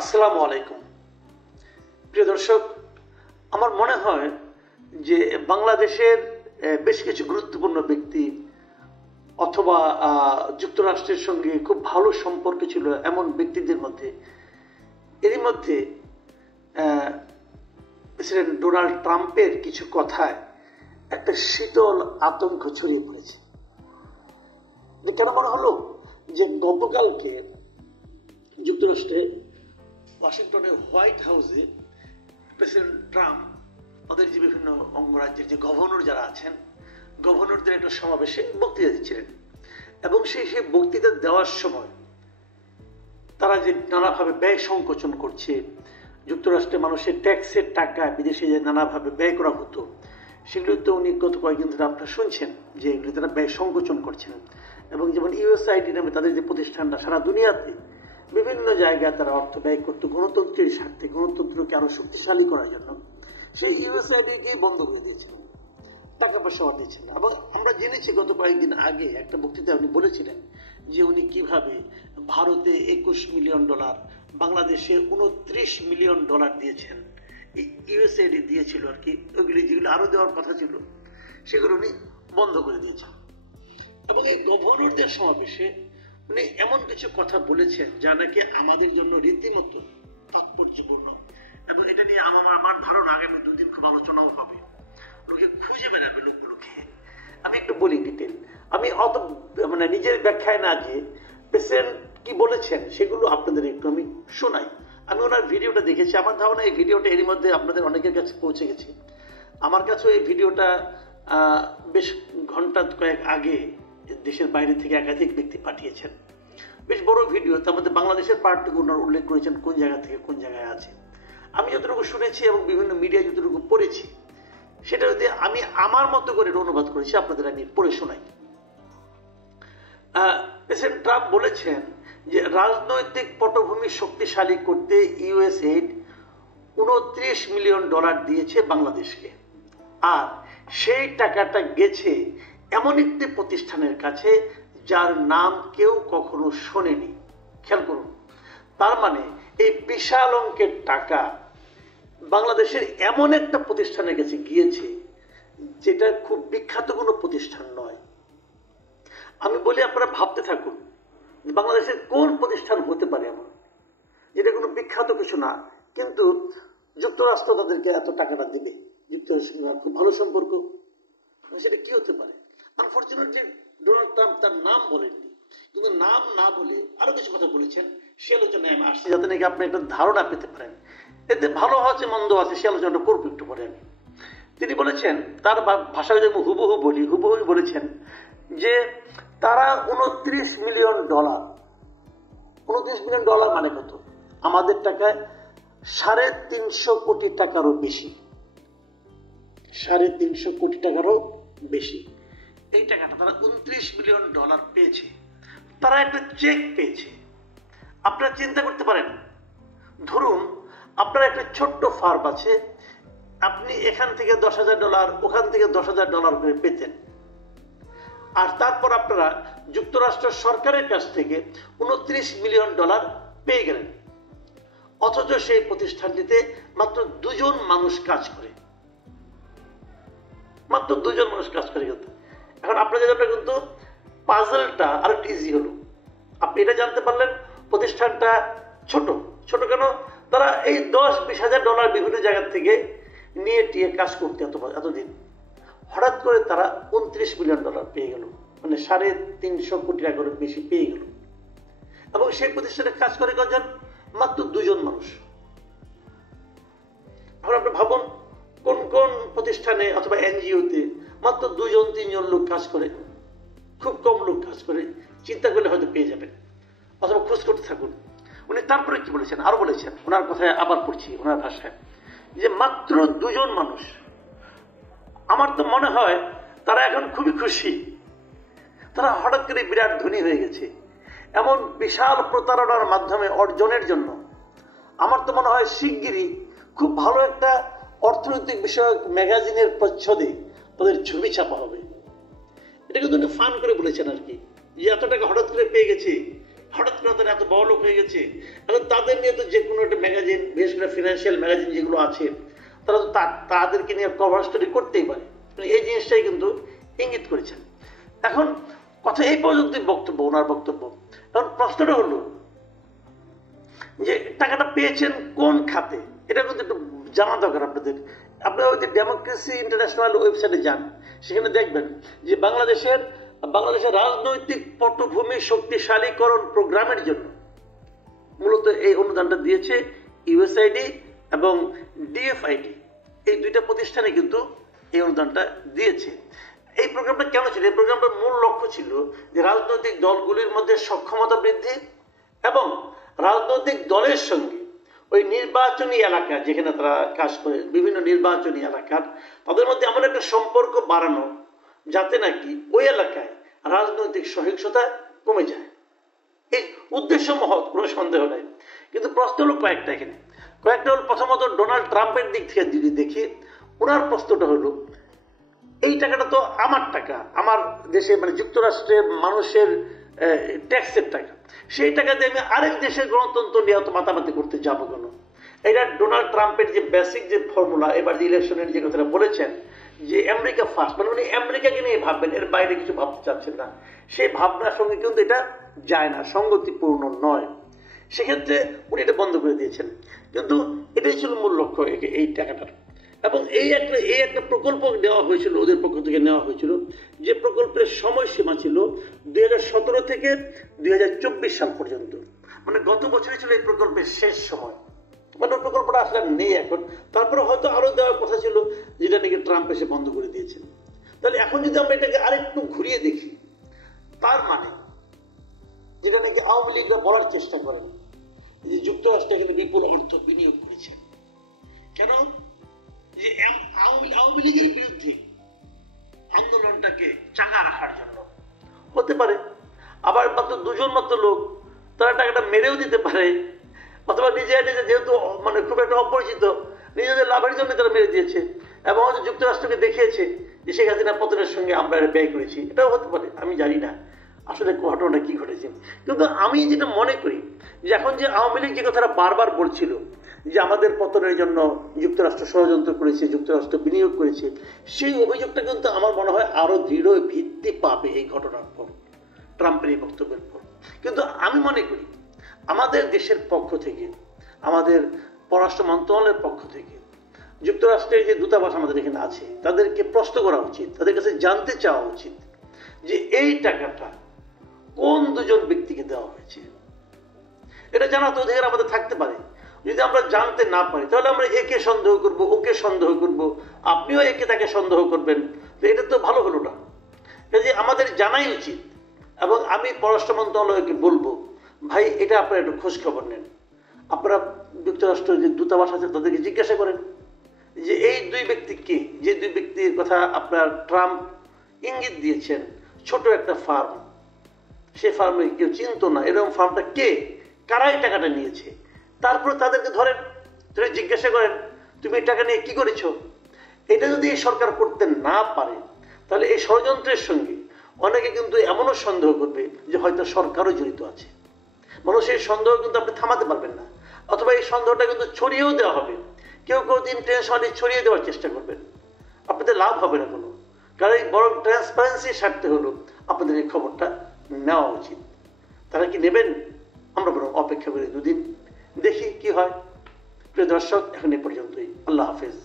আসসালামু আলাইকুম প্রিয় দর্শক, আমার মনে হয় যে বাংলাদেশের বেশ কিছু গুরুত্বপূর্ণ ব্যক্তি অথবা যুক্তরাষ্ট্রের সঙ্গে খুব ভালো সম্পর্ক ছিল এমন ব্যক্তিদের মধ্যে এরই মধ্যে প্রেসিডেন্ট ডোনাল্ড ট্রাম্পের কিছু কথায় একটা শীতল আতঙ্ক ছড়িয়ে পড়েছে। কেন মনে হলো যে গতকালকে যুক্তরাষ্ট্রে ওয়াশিংটনের হোয়াইট হাউসে প্রেসিডেন্ট ট্রাম্প তাদের যে বিভিন্ন অঙ্গরাজ্যের যে গভর্নর যারা আছেন গভর্নরদের একটা সমাবেশে বক্তৃতা দিচ্ছিলেন এবং সেই বক্তৃতা দেওয়ার সময় তারা যে নানাভাবে ব্যয় সংকোচন করছে, যুক্তরাষ্ট্রে মানুষের ট্যাক্সের টাকা বিদেশে যে নানাভাবে ব্যয় করা হতো সেগুলো তো উনি গত কয়েকদিন ধরে আপনারা শুনছেন যে এগুলি তারা ব্যয় সংকোচন করছেন এবং যেমন ইউএসআইডি নামে তাদের যে প্রতিষ্ঠানটা সারা দুনিয়াতে বিভিন্ন জায়গায় তারা অর্থ ব্যয় করতো গণতন্ত্রের স্বার্থে, গণতন্ত্রকে আরো শক্তিশালী করার জন্য, সেই ইউএসআইডি বন্ধ করে দিয়েছিল, টাকা পয়সা দিয়েছেন। এবং আমরা জেনেছি গত কয়েকদিন আগে একটা বক্তৃতায় উনি বলেছিলেন যে উনি কিভাবে ভারতে $21 মিলিয়ন, বাংলাদেশে $29 মিলিয়ন দিয়েছেন, এই ইউএসআইডি দিয়েছিল আর কি, ওইগুলি যেগুলো আরো দেওয়ার কথা ছিল সেগুলো উনি বন্ধ করে দিয়েছেন। এবং এই গভর্নরদের সমাবেশে উনি এমন কিছু কথা বলেছেন যা নাকি আমাদের জন্য রীতিমতো তাৎপর্যপূর্ণ এবং এটা নিয়ে আমার ধারণা আগামী 2 দিন খুব আলোচনাও হবে, লোকে খুঁজে বেড়াবে লোকগুলোকে। আমি একটু বলি ডিটেল, আমি অত নিজের ব্যাখ্যায় না যে প্রেসিডেন্ট কি বলেছেন সেগুলো আপনাদের একটু আমি শোনাই। আমি ওনার ভিডিওটা দেখেছি, আমার ধারণা এই ভিডিওটা এরই মধ্যে আপনাদের অনেকের কাছে পৌঁছে গেছে। আমার কাছেও এই ভিডিওটা বেশ ঘন্টা কয়েক আগে দেশের বাইরে থেকে একাধিক ব্যক্তি পাঠিয়েছেন, বেশ বড় ভিডিও, তার মধ্যে বাংলাদেশের পার্টটুকু ওনার উল্লেখ করেছেন কোন জায়গা থেকে কোন জায়গায় আছে। আমি যতটুকু শুনেছি এবং বিভিন্ন মিডিয়ায় যতটুকু পড়েছি সেটা যদি আমি আমার মতো করে অনুবাদ করেছি আপনাদের আমি পড়ে শোনাই। প্রেসিডেন্ট ট্রাম্প বলেছেন যে রাজনৈতিক পটভূমি শক্তিশালী করতে ইউএসএইড $29 মিলিয়ন দিয়েছে বাংলাদেশকে, আর সেই টাকাটা গেছে এমন একটি প্রতিষ্ঠানের কাছে যার নাম কেউ কখনো শোনেনি। খেয়াল করুন, তার মানে এই বিশাল অঙ্কের টাকা বাংলাদেশের এমন একটা প্রতিষ্ঠানের কাছে গিয়েছে যেটা খুব বিখ্যাত কোনো প্রতিষ্ঠান নয়। আমি বলি আপনারা ভাবতে থাকুন বাংলাদেশের কোন প্রতিষ্ঠান হতে পারে এমন যেটা কোনো বিখ্যাত কিছু না, কিন্তু যুক্তরাষ্ট্র তাদেরকে এত টাকাটা দিবে, যুক্তরাষ্ট্রের সঙ্গে খুব ভালো সম্পর্ক, সেটা কি হতে পারে? আনফরচুনেটলি ডোনাল্ড ট্রাম্প তার নাম বলেননি, কিন্তু নাম না বলে আরো কিছু কথা বলেছেন, সে আলোচনায় আমি আসছি যাতে নাকি আপনি একটা ধারণা পেতে পারেন। এতে ভালো আছে মন্দ আছে সে আলোচনাটা করবো একটু পরে। আমি তিনি বলেছেন, তার ভাষায় যদি হুবহু বলি, হুবহু বলেছেন যে তারা $29 মিলিয়ন, $29 মিলিয়ন মানে কত? আমাদের টাকায় 350 কোটি টাকারও বেশি, 350 কোটি টাকারও বেশি। এই টাকাটা তারা $29 মিলিয়ন পেয়েছে, তারা একটা চেক পেয়েছে। আপনারা চিন্তা করতে পারেন, ধরুন আপনার একটা ছোট্ট ফার্ম আছে, আপনি এখান থেকে $10,000 ওখান থেকে $10,000 করে পেতেন, আর তারপর আপনারা যুক্তরাষ্ট্র সরকারের কাছ থেকে $29 মিলিয়ন পেয়ে গেলেন, অথচ সেই প্রতিষ্ঠানটিতে মাত্র 2 জন মানুষ কাজ করে, মাত্র 2 জন মানুষ কাজ করে। কিন্তু এখন আপনাদের জন্য কিন্তু পাজলটা আর একটু ইজি হলো। আপনি এটা জানতে পারলেন প্রতিষ্ঠানটা ছোট, ছোট কেন? তারা এই $10-20 হাজার বিভিন্ন জায়গা থেকে নিয়ে টিয়ে কাজ করতে এতদিন, হঠাৎ করে তারা $29 মিলিয়ন পেয়ে গেল, মানে 350 কোটি টাকার বেশি পেয়ে গেল। এবং সেই প্রতিষ্ঠানে কাজ করে কজন? মাত্র 2 জন মানুষ। এখন আপনি ভাবুন কোন কোন প্রতিষ্ঠানে অথবা এনজিওতে মাত্র 2-3 জন লোক কাজ করে, খুব কম লোক কাজ করে, চিন্তা করলে হয়তো পেয়ে যাবেন, অথবা খোঁজ করতে থাকুন। উনি তারপরে কি বলেছেন, আরো বলেছেন, ওনার কথায় আবার পড়ছি ওনার ভাষায়, যে মাত্র 2 জন মানুষ। আমার তো মনে হয় তারা এখন খুবই খুশি, তারা হঠাৎ করে বিরাট ধনী হয়ে গেছে এমন বিশাল প্রতারণার মাধ্যমে অর্জনের জন্য। আমার তো মনে হয় শিগগিরই খুব ভালো একটা অর্থনৈতিক বিষয়ক ম্যাগাজিনের প্রচ্ছদে তাদের ছবি ছাপা হবে। এটা কিন্তু উনি ফান করে বলেছেন আর কি, যে এত টাকা হঠাৎ করে পেয়ে গেছি, হঠাৎ করে তারা এত বড় লোক হয়ে গেছে, এখন তাদের নিয়ে তো যে কোনো একটা ম্যাগাজিন, বিশেষ করে ফিনান্সিয়াল ম্যাগাজিন যেগুলো আছে, তারা তো তাদেরকে নিয়ে কভার স্টোরি করতেই পারে। এই জিনিসটাই কিন্তু ইঙ্গিত করেছেন। এখন কথা এই পর্যন্তই বক্তব্য, ওনার বক্তব্য। এখন প্রশ্নটা হলো যে টাকাটা পেয়েছেন কোন খাতে, এটা কিন্তু একটু জানা দরকার আপনাদের। আপনারা ওই যে ডেমোক্রেসি ইন্টারন্যাশনাল ওয়েবসাইটে যান, সেখানে দেখবেন যে বাংলাদেশের রাজনৈতিক পটভূমি শক্তিশালীকরণ প্রোগ্রামের জন্য মূলত এই অনুদানটা দিয়েছে ইউএসআইডি এবং ডিএফআইডি, এই দুইটা প্রতিষ্ঠানে কিন্তু এই অনুদানটা দিয়েছে। এই প্রোগ্রামটা কেন ছিল? এই প্রোগ্রামটার মূল লক্ষ্য ছিল যে রাজনৈতিক দলগুলির মধ্যে সক্ষমতা বৃদ্ধি এবং রাজনৈতিক দলের সঙ্গে ওই নির্বাচনী এলাকা যেখানে তারা কাজ করে, বিভিন্ন নির্বাচনী এলাকার তাদের মধ্যে এমন একটা সম্পর্ক বাড়ানো যাতে নাকি ওই এলাকায় রাজনৈতিক সহিংসতা কমে যায়। এই উদ্দেশ্য মহৎ, কোনো সন্দেহ নাই। কিন্তু প্রশ্ন হলো কয়েকটা এখানে। কয়েকটা হলো, প্রথমত ডোনাল্ড ট্রাম্পের দিক থেকে যদি দেখি, ওনার প্রশ্নটা হলো এই টাকাটা তো আমার টাকা, আমার দেশে মানে যুক্তরাষ্ট্রের মানুষের ট্যাক্সের টাকা, সেই টাকা দিয়ে আমি আরেক দেশের গণতন্ত্র নিয়ে অত মাতামাতি করতে যাবো কেন? এটা ডোনাল্ড ট্রাম্পের যে বেসিক যে ফর্মুলা, এবার যে ইলেকশনের যে কথাটা বলেছেন যে আমেরিকা ফার্স্ট, মানে উনি আমেরিকাকে নিয়ে ভাববেন, এর বাইরে কিছু ভাবতে চাচ্ছেন না, সেই ভাবনার সঙ্গে কিন্তু এটা যায় না, সঙ্গতিপূর্ণ নয়। সেক্ষেত্রে উনি এটা বন্ধ করে দিয়েছেন। কিন্তু এটাই ছিল মূল লক্ষ্য এই টাকাটার। এবং এই একটা প্রকল্প নেওয়া হয়েছিল, ওদের পক্ষ থেকে নেওয়া হয়েছিল, যে প্রকল্পের সময়সীমা ছিল 2017 থেকে 2024 সাল পর্যন্ত। মানে গত বছরই ছিল এই প্রকল্পের শেষ সময়। মানে প্রকল্পটা আসলে নেই এখন, তারপরে হয়তো আরো দেওয়ার কথা ছিল, যেটা নাকি ট্রাম্প এসে বন্ধ করে দিয়েছেন। তাহলে এখন যদি আমরা এটাকে আরেকটু ঘুরিয়ে দেখি, তার মানে যেটা নাকি আওয়ামী লীগরা বলার চেষ্টা করেন যে যুক্তরাষ্ট্র এখানে বিপুল অর্থ বিনিয়োগ করেছে কেন? যে আওয়ামী লীগের বিরুদ্ধে আন্দোলনটাকে চাঙা রাখার জন্য হতে পারে। আবার মাত্র দুজন মাত্র লোক, তারা টাকাটা মেরেও দিতে পারে, অথবা নিজে যেহেতু মানে খুব একটা অপরিচিত, নিজেদের লাভের জন্য তারা মেরে দিয়েছে এবং হয়তো যুক্তরাষ্ট্রকে দেখিয়েছে যে শেখ হাসিনা পতনের সঙ্গে আমরা ব্যয় করেছি। এটাও হতে পারে, আমি জানি না আসলে ঘটনাটা কি ঘটেছে। কিন্তু আমি যেটা মনে করি যে এখন যে আওয়ামী লীগ যে কথাটা বারবার বলছিল যে আমাদের পতনের জন্য যুক্তরাষ্ট্র ষড়যন্ত্র করেছে, যুক্তরাষ্ট্র বিনিয়োগ করেছে, সেই অভিযোগটা কিন্তু আমার মনে হয় আরো দৃঢ় ভিত্তি পাবে এই ঘটনার পর, ট্রাম্পের এই বক্তব্যের পর। কিন্তু আমি মনে করি আমাদের দেশের পক্ষ থেকে, আমাদের পররাষ্ট্র মন্ত্রণালয়ের পক্ষ থেকে যুক্তরাষ্ট্রের যে দূতাবাস আমাদের এখানে আছে, তাদেরকে প্রশ্ন করা উচিত, তাদের কাছে জানতে চাওয়া উচিত যে এই টাকাটা কোন দুজন ব্যক্তিকে দেওয়া হয়েছে। এটা জানা তো অধিকার আমাদের থাকতে পারে। যদি আমরা জানতে না পারি, তাহলে আমরা একে সন্দেহ করব, ওকে সন্দেহ করব, আপনিও একে তাকে সন্দেহ করবেন, তো এটা তো ভালো হলো না। কাজে আমাদের জানাই উচিত। এবং আমি পররাষ্ট্র মন্ত্রণালয়কে বলবো, ভাই এটা আপনারা একটু খোঁজ খবর নেন, আপনারা যুক্তরাষ্ট্রের যে দূতাবাস আছে তাদেরকে জিজ্ঞাসা করেন যে এই দুই ব্যক্তি কে, যে দুই ব্যক্তির কথা আপনার ট্রাম্প ইঙ্গিত দিয়েছেন, ছোট একটা ফার্ম, সে ফার্মে কেউ চিনতো না, এরকম ফার্মটা কে, কারাই টাকাটা নিয়েছে, তারপরে তাদেরকে ধরেন, ধরে জিজ্ঞাসা করেন তুমি এই টাকা নিয়ে কি করেছো। এটা যদি এই সরকার করতে না পারে, তাহলে এই ষড়যন্ত্রের সঙ্গে অনেকে কিন্তু এমনও সন্দেহ করবে যে হয়তো সরকারও জড়িত আছে। মানুষের সন্দেহ কিন্তু আপনি থামাতে পারবেন না, অথবা এই সন্দেহটা কিন্তু ছড়িয়েও দেওয়া হবে। কেউ কেউ ইন্টেনশনালি ছড়িয়ে দেওয়ার চেষ্টা করবেন, আপনাদের লাভ হবে না কোনো। কারণ বরং ট্রান্সপারেন্সির স্বার্থে হলো আপনাদের এই খবরটা নেওয়া উচিত। তারা কি নেবেন? আমরা বরং অপেক্ষা করি দুদিন, দেখি কি হয়। প্রিয় দর্শক, এখন এ পর্যন্তই। আল্লাহ হাফেজ।